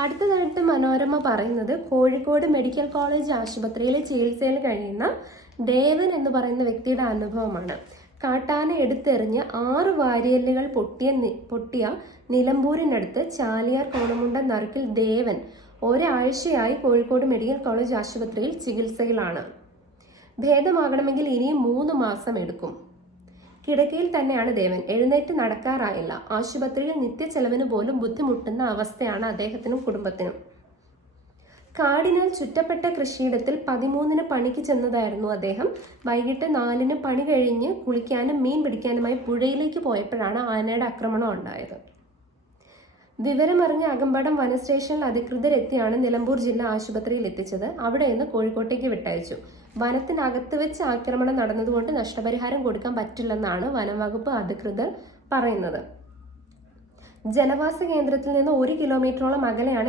അടുത്തതായിട്ട് മനോരമ പറയുന്നത് Kozhikode medical college ആശുപത്രിയിൽ ചികിത്സയിൽ കഴിയുന്ന ദേവൻ എന്ന് പറയുന്ന വ്യക്തിയുടെ അനുഭവമാണ്. കാട്ടാന എടുത്തെറിഞ്ഞ് 6 വാരിയല്ലുകൾ പൊട്ടിയ നിലമ്പൂരിനടുത്ത് ചാലിയാർ കോണമുണ്ട നറുക്കിൽ ദേവൻ ഒരാഴ്ചയായി കോഴിക്കോട് മെഡിക്കൽ കോളേജ് ആശുപത്രിയിൽ ചികിത്സയിലാണ്. ഭേദമാകണമെങ്കിൽ ഇനിയും 3 മാസം എടുക്കും. കിടക്കയിൽ തന്നെയാണ് ദേവൻ. എഴുന്നേറ്റ് നടക്കാറായില്ല. ആശുപത്രിയിൽ നിത്യച്ചെലവിന് പോലും ബുദ്ധിമുട്ടുന്ന അവസ്ഥയാണ് അദ്ദേഹത്തിനും കുടുംബത്തിനും. കാടിനാൽ ചുറ്റപ്പെട്ട കൃഷിയിടത്തിൽ 13-ന് പണിക്ക് ചെന്നതായിരുന്നു അദ്ദേഹം. വൈകിട്ട് 4-ന് പണി കഴിഞ്ഞ് കുളിക്കാനും മീൻ പിടിക്കാനുമായി പുഴയിലേക്ക് പോയപ്പോഴാണ് ആനയുടെ ആക്രമണം ഉണ്ടായത്. വിവരമറിഞ്ഞ അകമ്പടം വനസ്റ്റേഷനിൽ അധികൃതരെത്തിയാണ് നിലമ്പൂർ ജില്ലാ ആശുപത്രിയിൽ എത്തിച്ചത്. അവിടെ നിന്ന് കോഴിക്കോട്ടേക്ക് വിട്ടയച്ചു. വനത്തിനകത്ത് വെച്ച് ആക്രമണം നടന്നതുകൊണ്ട് നഷ്ടപരിഹാരം കൊടുക്കാൻ പറ്റില്ലെന്നാണ് വനംവകുപ്പ് അധികൃതർ പറയുന്നത്. ജനവാസ കേന്ദ്രത്തിൽ നിന്ന് 1 കിലോമീറ്ററോളം അകലെയാണ്